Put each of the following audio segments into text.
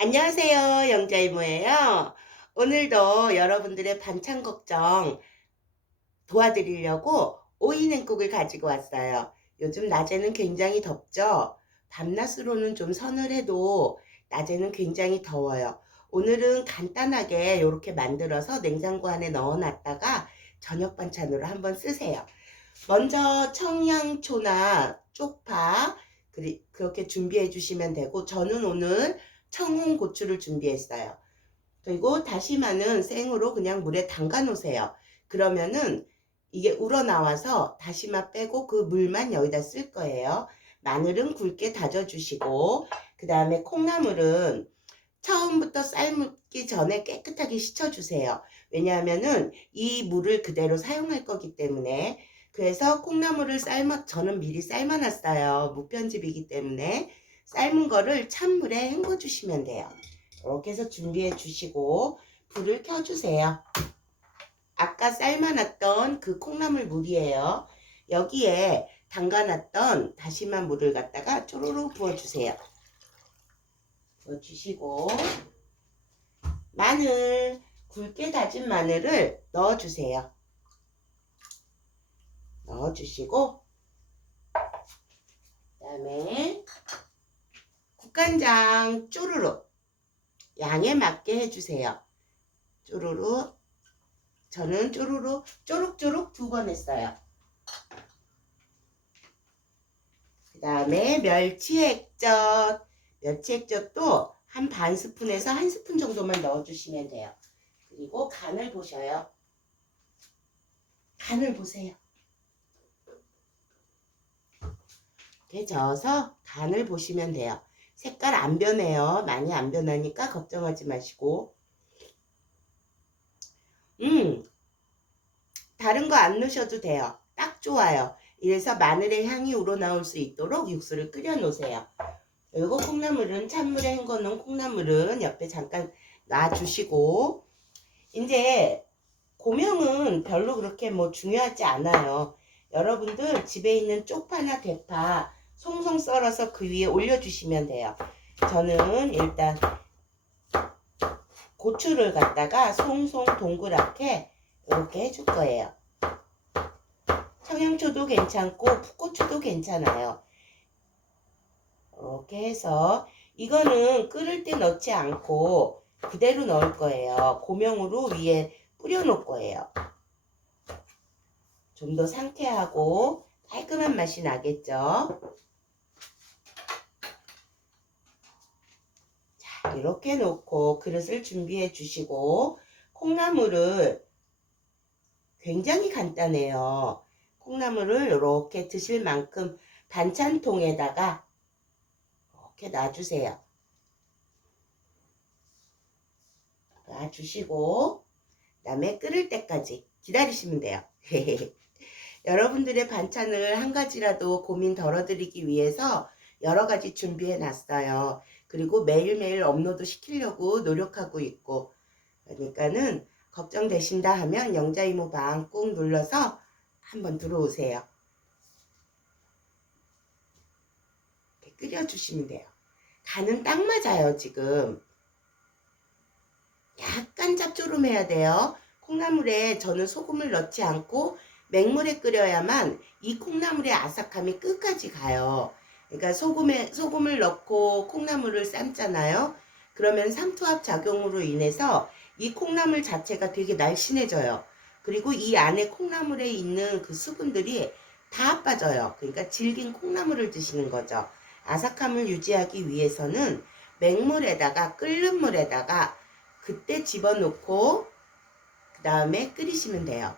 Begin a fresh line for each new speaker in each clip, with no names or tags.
안녕하세요. 영자이모예요. 오늘도 여러분들의 반찬 걱정 도와드리려고 오이 냉국을 가지고 왔어요. 요즘 낮에는 굉장히 덥죠? 밤낮으로는 좀 서늘해도 낮에는 굉장히 더워요. 오늘은 간단하게 이렇게 만들어서 냉장고 안에 넣어놨다가 저녁 반찬으로 한번 쓰세요. 먼저 청양초나 쪽파 그렇게 준비해 주시면 되고 저는 오늘 청홍 고추를 준비했어요. 그리고 다시마는 생으로 그냥 물에 담가 놓으세요. 그러면은 이게 우러나와서 다시마 빼고 그 물만 여기다 쓸 거예요. 마늘은 굵게 다져주시고 그 다음에 콩나물은 처음부터 삶기 전에 깨끗하게 씻어주세요. 왜냐하면은 이 물을 그대로 사용할 거기 때문에 그래서 콩나물을 삶아 저는 미리 삶아놨어요. 무편집이기 때문에 삶은 거를 찬물에 헹궈 주시면 돼요. 이렇게 해서 준비해 주시고 불을 켜 주세요. 아까 삶아놨던 그 콩나물 물이에요. 여기에 담가놨던 다시마 물을 갖다가 쪼로록 부어주세요. 부어주시고 마늘 굵게 다진 마늘을 넣어주세요. 넣어주시고 그 다음에 국간장 쪼르르 양에 맞게 해주세요. 쪼르르 저는 쪼르르 쪼룩쪼룩 두 번 했어요. 그 다음에 멸치 액젓 멸치 액젓도 한 반 스푼에서 한 스푼 정도만 넣어주시면 돼요. 그리고 간을 보셔요. 간을 보세요. 이렇게 저어서 간을 보시면 돼요. 색깔 안 변해요. 많이 안 변하니까 걱정하지 마시고. 음, 다른 거 안 넣으셔도 돼요. 딱 좋아요. 이래서 마늘의 향이 우러나올 수 있도록 육수를 끓여 놓으세요. 그리고 콩나물은 찬물에 헹궈 놓은 콩나물은 옆에 잠깐 놔주시고 이제 고명은 별로 그렇게 뭐 중요하지 않아요. 여러분들 집에 있는 쪽파나 대파 송송 썰어서 그 위에 올려주시면 돼요. 저는 일단 고추를 갖다가 송송 동그랗게 이렇게 해줄 거예요. 청양초도 괜찮고 풋고추도 괜찮아요. 이렇게 해서 이거는 끓을 때 넣지 않고 그대로 넣을 거예요. 고명으로 위에 뿌려 놓을 거예요. 좀 더 상쾌하고 깔끔한 맛이 나겠죠? 이렇게 놓고 그릇을 준비해 주시고 콩나물을 굉장히 간단해요. 콩나물을 이렇게 드실 만큼 반찬통에다가 이렇게 놔주세요. 놔주시고 그 다음에 끓을 때까지 기다리시면 돼요. 여러분들의 반찬을 한 가지라도 고민 덜어드리기 위해서 여러 가지 준비해 놨어요. 그리고 매일매일 업로드 시키려고 노력하고 있고 그러니까는 걱정되신다 하면 영자 이모 방 꾹 눌러서 한번 들어오세요. 끓여주시면 돼요. 간은 딱 맞아요, 지금. 약간 짭조름해야 돼요. 콩나물에 저는 소금을 넣지 않고 맹물에 끓여야만 이 콩나물의 아삭함이 끝까지 가요. 그러니까 소금에 소금을 넣고 콩나물을 삶잖아요. 그러면 삼투압 작용으로 인해서 이 콩나물 자체가 되게 날씬해져요. 그리고 이 안에 콩나물에 있는 그 수분들이 다 빠져요. 그러니까 질긴 콩나물을 드시는 거죠. 아삭함을 유지하기 위해서는 맹물에다가 끓는 물에다가 그때 집어넣고 그 다음에 끓이시면 돼요.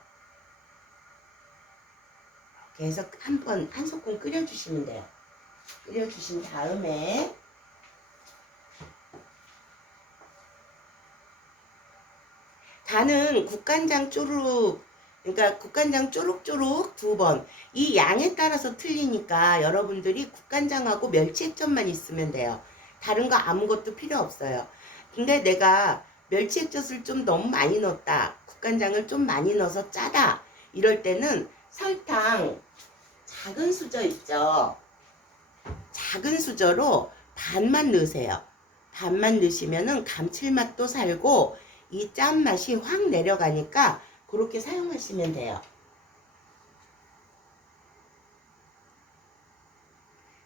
이렇게 해서 한 번, 한 소끔 끓여주시면 돼요. 끓여주신 다음에 간은 국간장 쪼르륵 그러니까 국간장 쪼룩쪼룩 두 번. 이 양에 따라서 틀리니까 여러분들이 국간장하고 멸치 액젓만 있으면 돼요. 다른 거 아무것도 필요 없어요. 근데 내가 멸치 액젓을 좀 너무 많이 넣었다. 국간장을 좀 많이 넣어서 짜다. 이럴 때는 설탕 작은 수저 있죠. 작은 수저로 반만 넣으세요. 반만 넣으시면은 감칠맛도 살고 이 짠맛이 확 내려가니까 그렇게 사용하시면 돼요.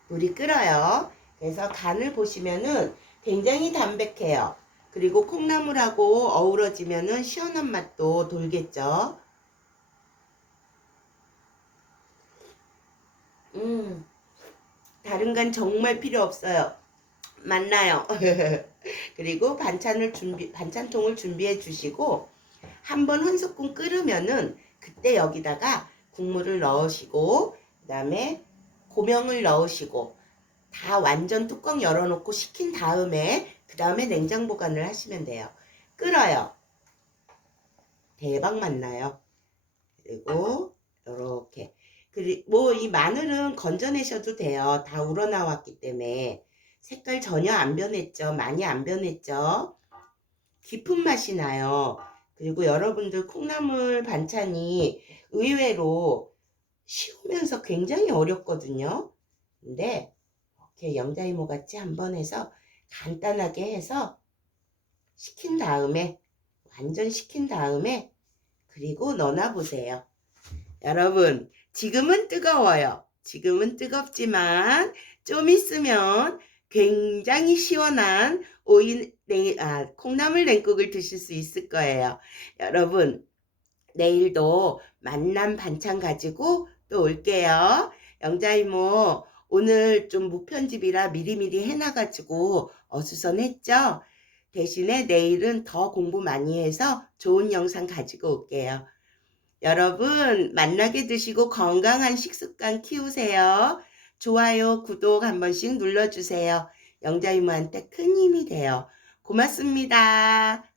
물이 끓어요. 그래서 간을 보시면은 굉장히 담백해요. 그리고 콩나물하고 어우러지면은 시원한 맛도 돌겠죠. 음, 다른 간 정말 필요 없어요. 맞나요? 그리고 반찬을 준비, 반찬통을 준비해 주시고 한번 한 스푼 끓으면은 그때 여기다가 국물을 넣으시고 그 다음에 고명을 넣으시고 다 완전 뚜껑 열어놓고 식힌 다음에 그 다음에 냉장 보관을 하시면 돼요. 끓어요. 대박 맛나요. 그리고 그리고 뭐 이 마늘은 건져내셔도 돼요. 다 우러나왔기 때문에 색깔 전혀 안 변했죠. 많이 안 변했죠. 깊은 맛이 나요. 그리고 여러분들 콩나물 반찬이 의외로 쉬우면서 굉장히 어렵거든요. 근데 이렇게 영자이모 같이 한번 해서 간단하게 해서 식힌 다음에 완전 식힌 다음에 그리고 넣어놔 보세요. 여러분 지금은 뜨거워요. 지금은 뜨겁지만 좀 있으면 굉장히 시원한 오이 냉, 아, 콩나물 냉국을 드실 수 있을 거예요. 여러분 내일도 만남 반찬 가지고 또 올게요. 영자이모 오늘 좀 무편집이라 미리미리 해놔가지고 어수선했죠? 대신에 내일은 더 공부 많이 해서 좋은 영상 가지고 올게요. 여러분 만나게 드시고 건강한 식습관 키우세요. 좋아요, 구독 한 번씩 눌러주세요. 영자이모한테 큰 힘이 돼요. 고맙습니다.